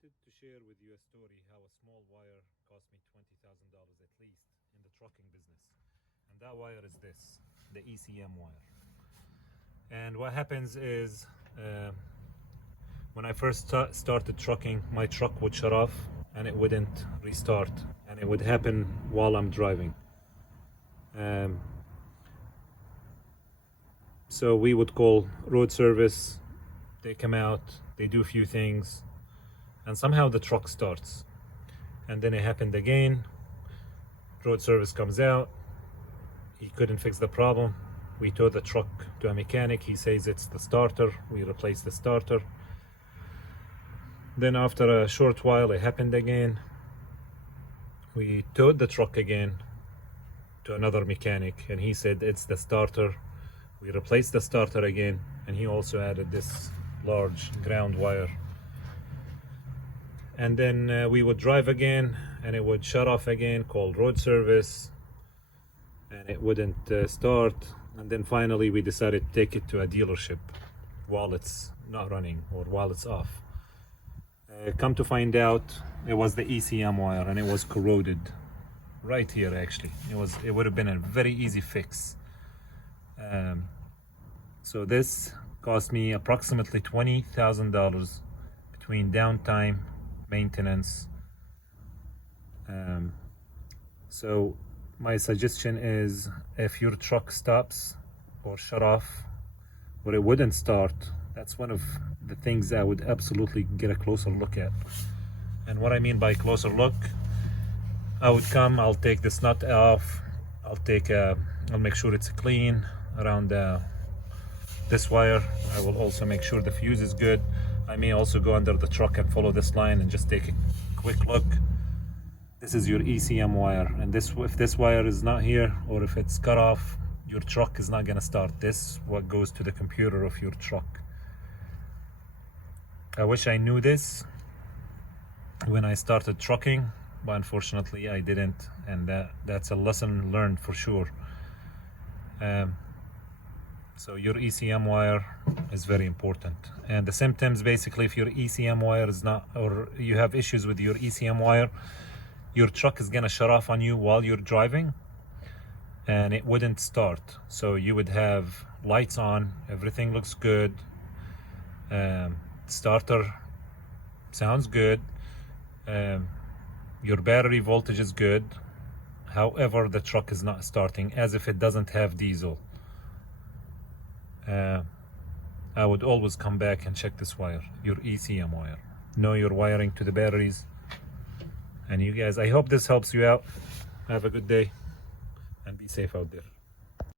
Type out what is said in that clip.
wanted to share with you a story how a small wire cost me $20,000 at least in the trucking business. And that wire is this, the ECM wire. And what happens is when I first started trucking, my truck would shut off and it wouldn't restart, and it would happen while I'm driving. So we would call road service, they come out, they do a few things, and somehow the truck starts. And then it happened again, road service comes out, he couldn't fix the problem. We towed the truck to a mechanic, he says it's the starter, we replaced the starter. Then after a short while it happened again. We towed the truck again to another mechanic and he said it's the starter. We replaced the starter again, and he also added this large ground wire. And then we would drive again and it would shut off again, call road service, and it wouldn't start. And then finally we decided to take it to a dealership while it's not running or while it's off. Come to find out, it was the ECM wire and it was corroded right here. Actually, it would have been a very easy fix. So this cost me approximately $20,000 between downtime, maintenance. So my suggestion is, if your truck stops or shut off or it wouldn't start, that's one of the things I would absolutely get a closer look at. And what I mean by closer look, I would come, I'll take this nut off, I'll make sure it's clean around this wire. I will also make sure the fuse is good. I may also go under the truck and follow this line and just take a quick look. This is your ECM wire, and if this wire is not here or if it's cut off, your truck is not going to start. This what goes to the computer of your truck. I wish I knew this when I started trucking, but unfortunately I didn't, and that's a lesson learned for sure. So your ECM wire is very important. And the symptoms, basically, if your ECM wire is not, or you have issues with your ECM wire, your truck is gonna shut off on you while you're driving and it wouldn't start. So you would have lights on, everything looks good, starter sounds good, your battery voltage is good. However, the truck is not starting, as if it doesn't have diesel. I would always come back and check this wire, your ECM wire. Know your wiring to the batteries. And you guys, I hope this helps you out. Have a good day and be safe out there.